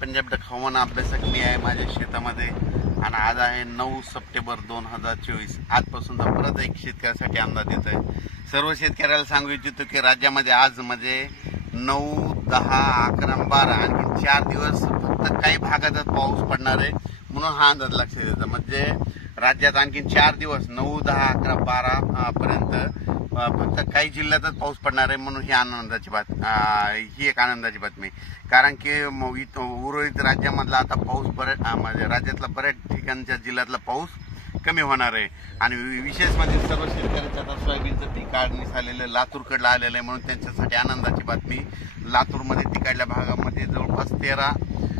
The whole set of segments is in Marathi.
पंजाब डक हवामान अभ्यासक मी आहे माझ्या शेतामध्ये आणि आज आहे नऊ सप्टेंबर दोन हजार चोवीस आजपासून तर परत एक शेतकऱ्यासाठी अंदाज येत आहे सर्व शेतकऱ्याला सांगू इच्छितो की राज्यामध्ये आज म्हणजे नऊ दहा अकरा बारा आणखी चार दिवस फक्त काही भागातच पाऊस पडणार आहे म्हणून हा अंदाज लक्षात येतो म्हणजे राज्यात आणखी चार दिवस नऊ दहा अकरा बारा पर्यंत फक्त काही जिल्ह्यातच पाऊस पडणार आहे म्हणून ही आनंदाची बात ही एक आनंदाची बातमी कारण की उर्वरित राज्यामधला आता पाऊस बऱ्याच म्हणजे राज्यातला बऱ्याच ठिकाणच्या जिल्ह्यातला पाऊस कमी होणार आहे आणि विशेष म्हणजे सर्व शेतकऱ्यांच्या आता सोयाबीनचं पीक काढणीस आलेलं लातूरकडलं आलेलं आहे म्हणून त्यांच्यासाठी आनंदाची बातमी लातूरमध्ये तिकडल्या भागामध्ये जवळपास तेरा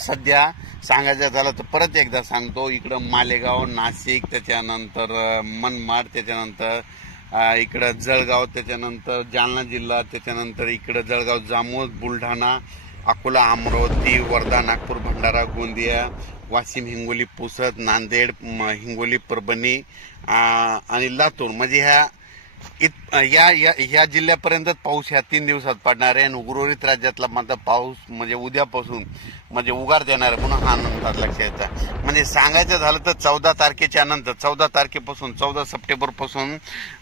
सध्या सांगायचं झालं तर परत एकदा सांगतो इकडं मालेगाव नाशिक त्याच्यानंतर मनमाड त्याच्यानंतर इकडं जळगाव त्याच्यानंतर जालना जिल्हा त्याच्यानंतर इकडं जळगाव जामोद बुलढाणा अकोला अमरावती वर्धा नागपूर भंडारा गोंदिया वाशिम हिंगोली पुसद नांदेड हिंगोली परभणी आणि लातूर म्हणजे ह्या इत या या ह्या जिल्ह्यापर्यंतच पाऊस ह्या तीन दिवसात पडणार आहे आणि उर्वरित राज्यातला मात्र पाऊस म्हणजे उद्यापासून म्हणजे उगार देणार आहे म्हणून हा आनंदात लक्ष यायचा म्हणजे सांगायचं झालं तर चौदा तारखेच्या नंतर चौदा तारखेपासून चौदा सप्टेंबरपासून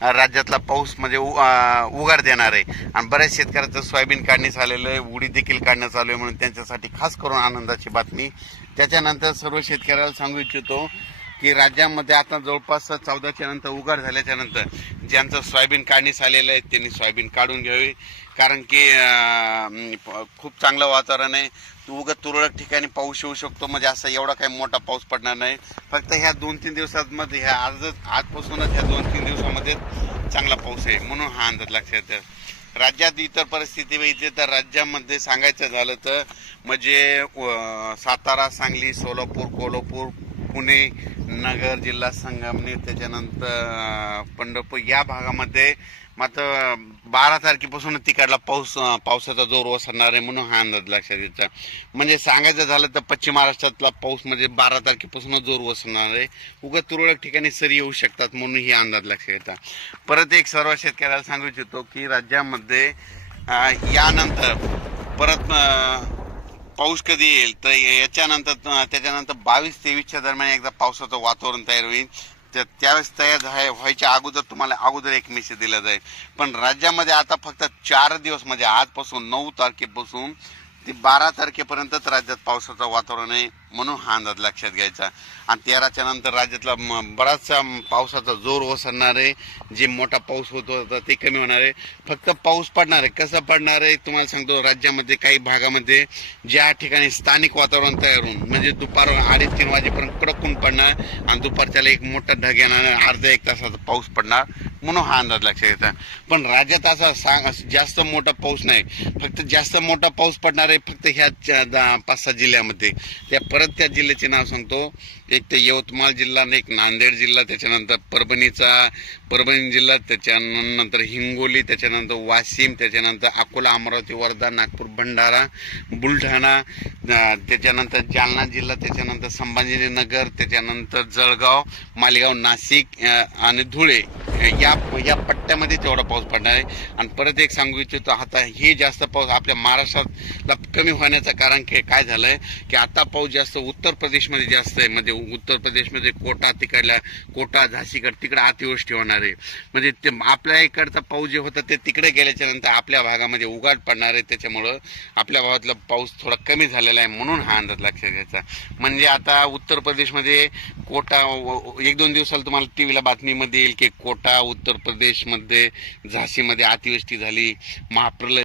राज्यातला पाऊस म्हणजे उगार देणार आहे आणि बऱ्याच शेतकऱ्याचं सोयाबीन काढण्यास आलेलं आहे उडी देखील काढण्यात आलं आहे म्हणून त्यांच्यासाठी खास करून आनंदाची बातमी त्याच्यानंतर सर्व शेतकऱ्याला सांगू इच्छितो की राज्यामध्ये आता जवळपास चौदाच्या नंतर उघड झाल्याच्या नंतर ज्यांचं सोयाबीन काढणीस आलेलं आहे त्यांनी सोयाबीन काढून घ्यावी कारण की खूप चांगलं वातावरण आहे उगं तुरळक ठिकाणी पाऊस येऊ शकतो म्हणजे असा एवढा काही मोठा पाऊस पडणार नाही फक्त ह्या दोन तीन दिवसांमध्ये ह्या आजच आजपासूनच ह्या दोन तीन दिवसामध्ये चांगला पाऊस आहे म्हणून हा अंदाज लक्षात येतो राज्यात इतर परिस्थिती बघितली तर राज्यामध्ये सांगायचं झालं तर म्हणजे सातारा सांगली सोलापूर कोल्हापूर पुणे नगर जिल्हा संगमनेर त्याच्यानंतर पंढरपूर या भागामध्ये मात्र बारा तारखेपासून तिकडला पाऊस पावसाचा जोर वसरणार आहे म्हणून हा अंदाज लक्षात येतो म्हणजे सांगायचं झालं तर पश्चिम महाराष्ट्रातला पाऊस म्हणजे बारा तारखेपासून जोर वसरणार आहे उगा तुरळक ठिकाणी सरी येऊ शकतात म्हणून ही अंदाज लक्षात येतात परत एक सर्व शेतकऱ्याला सांगू इच्छितो की राज्यामध्ये यानंतर परत पाऊस कधी येईल तर याच्यानंतर त्याच्यानंतर बावीस तेवीसच्या दरम्यान एकदा पावसाचं वातावरण तयार होईल तर त्यावेळेस तयार व्हायच्या अगोदर तुम्हाला अगोदर एक मेसेज दिला जाईल पण राज्यामध्ये आता फक्त चार दिवस म्हणजे आजपासून नऊ तारखेपासून ती बारा तारखेपर्यंतच राज्यात पावसाचं वातावरण आहे म्हणून हा अंदाज लक्षात घ्यायचा आणि तेराच्या नंतर राज्यातला बराचसा पावसाचा जोर ओसरणार आहे जे मोठा पाऊस होत होता ते कमी होणार आहे फक्त पाऊस पडणार आहे कसं पडणार आहे तुम्हाला सांगतो राज्यामध्ये काही भागामध्ये ज्या ठिकाणी स्थानिक वातावरण तयार होऊन म्हणजे दुपार अडीच तीन वाजेपर्यंत कडकून पडणार आणि दुपारच्याला एक मोठा ढग येणार अर्धा एक तासाचा पाऊस पडणार म्हणून हा अंदाज लक्षात येतात पण राज्यात असा सांग जास्त मोठा पाऊस नाही फक्त जास्त मोठा पाऊस पडणार आहे फक्त ह्या पाच सहा जिल्ह्यामध्ये त्या परत त्या जिल्ह्याचे नाव सांगतो एक तर यवतमाळ जिल्हा एक नांदेड जिल्हा त्याच्यानंतर परभणीचा परभणी जिल्हा त्याच्यानंतर हिंगोली त्याच्यानंतर वाशिम त्याच्यानंतर अकोला अमरावती वर्धा नागपूर भंडारा बुलढाणा त्याच्यानंतर जालना जिल्हा त्याच्यानंतर संभाजीनगर त्याच्यानंतर जळगाव मालेगाव नाशिक आणि धुळे म्हणजे या म्हणजे या पट्ट्यामध्ये तेवढा पाऊस पडणार आहे आणि परत एक सांगू इच्छितो आता हे जास्त पाऊस आपल्या महाराष्ट्रातला कमी होण्याचं कारण काय झालं आहे की आता पाऊस जास्त उत्तर प्रदेशमध्ये जास्त आहे म्हणजे उत्तर प्रदेशमध्ये कोटा तिकडल्या कोटा झाशीगड तिकडे अतिवृष्टी होणार आहे म्हणजे ते आपल्या इकडचा पाऊस जे होता ते तिकडे गेल्याच्या नंतर आपल्या भागामध्ये उघाड पडणार आहे त्याच्यामुळं आपल्या भागातला पाऊस थोडा कमी झालेला आहे म्हणून हा अंदाज लक्षात घ्यायचा म्हणजे आता उत्तर प्रदेशमध्ये कोटा एक दोन दिवसाला तुम्हाला टी व्हीला बातमीमध्ये येईल की कोटा प्रदेश उत्तर प्रदेशमध्ये झाशीमध्ये अतिवृष्टी झाली महाप्रलय